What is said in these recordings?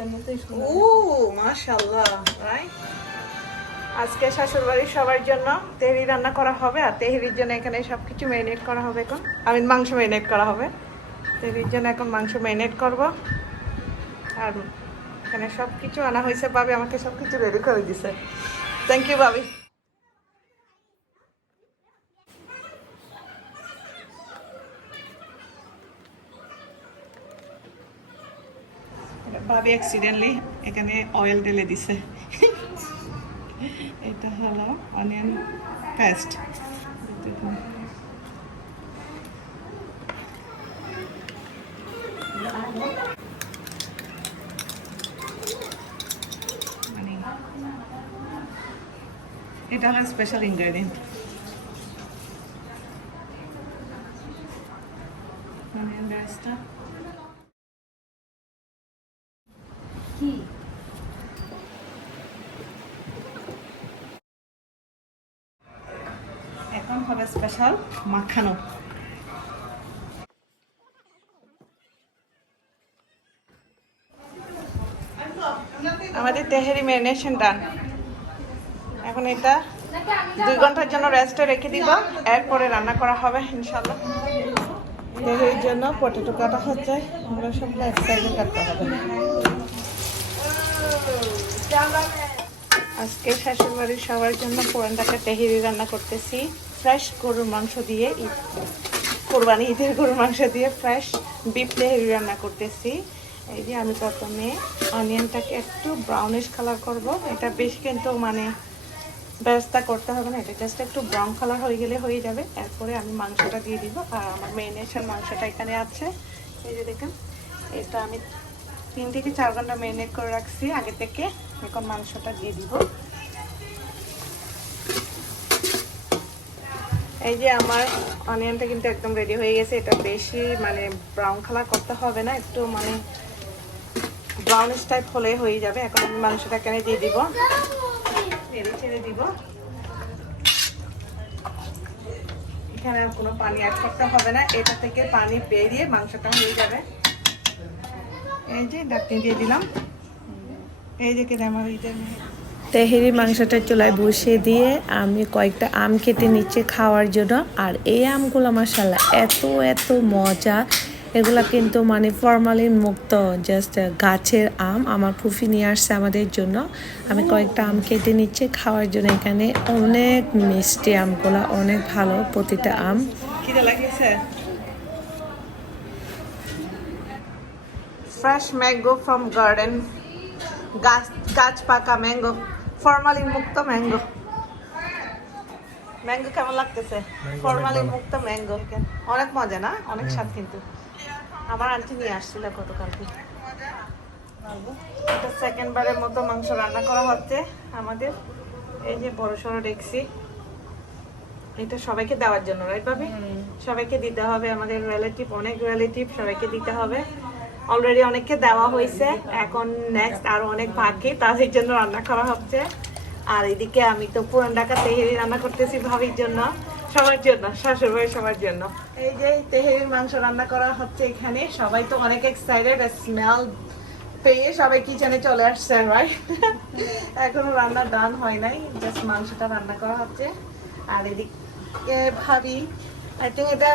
ও মাশাআল্লাহ আজকে শ্বশুর বাড়ির সবার জন্য তেহরি রান্না করা হবে, আর তেহরির জন্য এখানে সবকিছু ম্যারিনেট করা হবে এখন। আমি মাংস ম্যারিনেট করা হবে। তেহরির জন্য এখন মাংস ম্যারিনেট করব। আর এখানে সব কিছু আনা হয়েছে, ভাবি আমাকে সব কিছু রেডি করে দিছে। থ্যাংক ইউ ভাবি। ভাবি অ্যাক্সিডেন্টলি এখানে অয়েল ঢেলে দিছে। এটা হলো অনিয়ন পেস্ট মানে এটা হলো স্পেশাল ইনগ্রেডিয়েন্ট অনিয়ন পেস্টটা এখন হবে স্পেশাল মাখানো। আমাদের তেহারি ম্যারিনেশন ডান এখন এটা দুই ঘণ্টার জন্য রেস্টে রেখে দিব। এরপরে রান্না করা হবে ইনশাল্লাহ তেহারির জন্য পটেটো কাটা হচ্ছে। আমরা সাইডে কাটতে হবে। আজকে শাশুড় বাড়ির সবার জন্য পুরান ঢাকা রান্না করতেছি। ফ্রেশ গরুর মাংস দিয়ে ঈদ, কোরবানি, ঈদের গরুর মাংস দিয়ে ফ্রেশ বিফ তেহেরি রান্না করতেছি। এই যে আমি প্রথমে অনিয়নটাকে একটু ব্রাউনিশ কালার করব। এটা বেশ কিন্তু মানে ব্যবস্থা করতে হবে না, এটা জাস্ট একটু ব্রাউন কালার হয়ে গেলে হয়ে যাবে। এরপরে আমি মাংসটা দিয়ে দিব। আর আমার মেরিনেশন মাংসটা এখানে আছে। এই যে দেখেন, এটা আমি তিন থেকে চার ঘণ্টা ম্যারিনেট করে রাখছি। আগে থেকে এখন মাংসটা দিয়ে দিব। এই যে আমার অনিয়নটা কিন্তু একদম রেডি হয়ে গেছে। এটা বেশি মানে ব্রাউন কালার করতে হবে না, একটু মানে ব্রাউনিশ টাইপ হলে হয়ে যাবে। এখন আমি মাংসটা এখানে দিয়ে দিব। নেড়ে ছেড়ে দিব। এখানে কোনো পানি অ্যাড করতে হবে না। এটা থেকে পানি বেরিয়ে মাংসটা হয়ে যাবে। এই যে ডাকনি দিয়ে দিলাম। এই আমার তেহেরি মাংসটা চুলায় বসিয়ে দিয়ে আমি কয়েকটা আম কেটে নিচ্ছে খাওয়ার জন্য। আর এই আমগুলো মাসাল্লাহ এত এত মজা। এগুলা কিন্তু মানে ফরমালিন মুক্ত জাস্ট গাছের আম। আমার ফুফি নিয়ে আসছে আমাদের জন্য। আমি কয়েকটা আম কেটে নিচ্ছে খাওয়ার জন্য। এখানে অনেক মিষ্টি আমগুলা অনেক ভালো প্রতিটা আম। খিদে ফ্রেশ ম্যাঙ্গো ফ্রম গার্ডেন গাছ গাছ পাকা ম্যাঙ্গো ফরমালিন মুক্ত ম্যাঙ্গো ম্যাঙ্গো কেমন লাগতেছে? ফরমালিন মুক্ত ম্যাঙ্গো অনেক মজা না? অনেক স্বাদ কিন্তু। আমার আন্টি নিয়ে আসছিল গতকালকে। এটা সেকেন্ড বারের মতো মাংস রান্না করা হচ্ছে আমাদের। এই যে বড় সড়ো ডেকসি এটা সবাইকে দেওয়ার জন্য রাইট ভাবি? সবাইকে দিতে হবে আমাদের রিলেটিভ অনেক রিলেটিভ সবাইকে দিতে হবে। অলরেডি অনেককে দেওয়া হয়েছে। এখন নেক্সট আরও অনেক বাকি তাদের জন্য রান্না করা হচ্ছে। আর এদিকে আমি তো পুরান ঢাকা তেহেরি রান্না করতেছি ভাবির জন্য সবার জন্য শাশুড় ভাই সবার জন্য। এই যে তেহেরির মাংস রান্না করা হচ্ছে এখানে সবাই তো অনেক এক্সাইটেড স্মেল পেয়ে সবাই কিচেনে চলে আসছে রাইট এখনও রান্না ডান হয় নাই জাস্ট মাংসটা রান্না করা হচ্ছে। আর এদিকে ভাবি আই থিঙ্ক এটা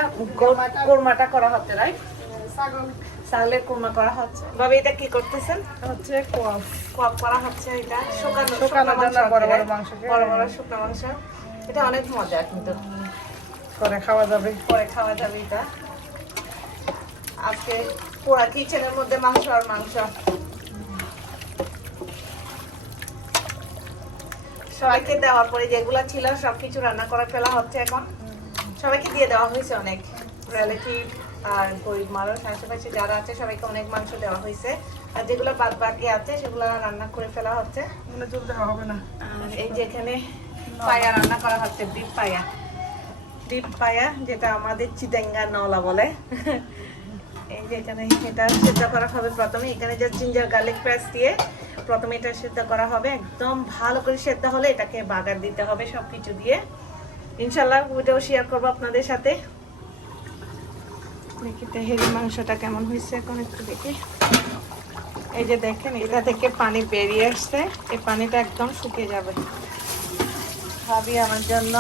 কোরমাটা করা হচ্ছে রাইট করা হচ্ছে। ভাবি এটা কি করতেছেন? হচ্ছে কোয়াপ কোয়াপ করা হচ্ছে এটা। শুকানো জন্য বড় বড় মাংস বড় বড় শুকনো মাংস। এটা অনেক মজা কিন্তু। করে খাওয়া যাবে। পরে খাওয়া যাবে এটা। আজকে পুরা কিচেনের মধ্যে মাংস আর মাংস। সবাইকে দেওয়ার পরে যেগুলা ছিল সবকিছু রান্না করে ফেলা হচ্ছে এখন। সবাইকে দিয়ে দেওয়া হয়েছে অনেক। রিলেটিভ আর গরিব মানুষ আশেপাশে যারা আছে সবাইকে অনেক মাংস দেওয়া হয়েছে। আর যেগুলো বাদ বাকি আছে সেগুলো রান্না করে ফেলা হচ্ছে। চুল দেওয়া হবে না। আর এই যে এখানে পায়া রান্না করা হচ্ছে ডিপ পায়া। ডিপ পায়া যেটা আমাদের চিতেঙ্গা নলা বলে। এই যে এখানে এটা সিদ্ধ করা হবে প্রথমে। এখানে যে জিঞ্জার গার্লিক পেস্ট দিয়ে প্রথমে এটা সিদ্ধ করা হবে। একদম ভালো করে সেদ্ধ হলে এটাকে বাগার দিতে হবে সবকিছু দিয়ে। ইনশাল্লাহ ওইটাও শেয়ার করব আপনাদের সাথে। দেখি তেহেরি মাংসটা কেমন হয়েছে এখন একটু দেখি। এই যে দেখেন, এটা থেকে পানি বেরিয়ে আসছে। এই পানিটা একদম শুকিয়ে যাবে। ভাবি আমার জন্য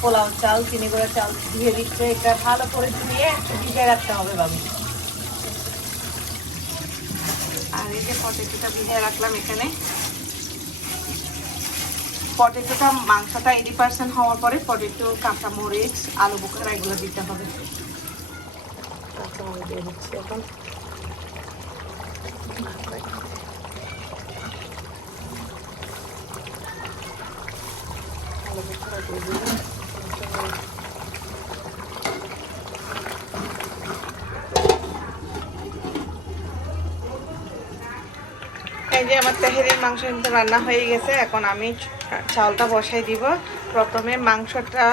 পোলাও চাল, চিনি করে চাল দিয়ে দিচ্ছে। এটা ভালো করে ধুয়ে ভিজে রাখতে হবে ভাবি। আর এই যে পটেটোটা ভিজে রাখলাম এখানে। পটেটোটা মাংসটা এইটি পার্সেন্ট হওয়ার পরে পটেটো কাঁচা মরিচ আলু বোখারা এগুলো দিতে হবে। কাঁচা মরিচ দিয়ে দিচ্ছি এখন দিয়ে এই যে আমার তেহেরির মাংস কিন্তু রান্না হয়ে গেছে, এখন আমি চালটা বসাই দিব। প্রথমে মাংসটা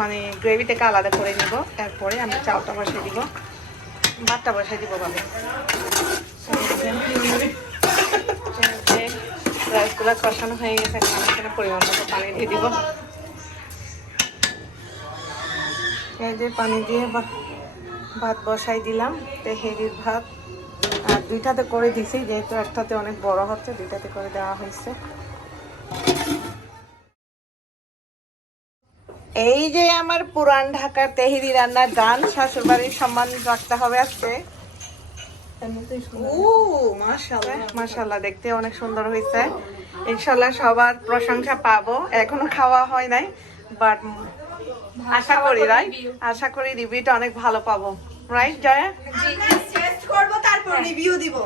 মানে গ্রেভি থেকে আলাদা করে নিব, তারপরে আমি চালটা বসাই দিব। ভাতটা বসাই দিব ভাবে রাইসগুলো কষানো হয়ে গেছে এখন এখানে পরিমাণ মতো পানি দিয়ে দিব। এই যে পানি দিয়ে ভাত বসাই দিলাম তেহেরির ভাত। আর দুইটাতে করে দিছি, যেহেতু একটাতে অনেক বড় হচ্ছে, দুইটাতে করে দেওয়া হয়েছে। এই যে আমার পুরান ঢাকার তেহেরি রান্নার গান শ্বশুর বাড়ির সম্মান রাখতে হবে আজকে। মাশাল্লাহ দেখতে অনেক সুন্দর হয়েছে। ইনশাল্লাহ সবার প্রশংসা পাবো। এখনও খাওয়া হয় নাই বাট আশা করি রাইট আশা করি রিভিউটা অনেক ভালো পাবো। রাইট জয়া করব তারপর রিভিউ দিব।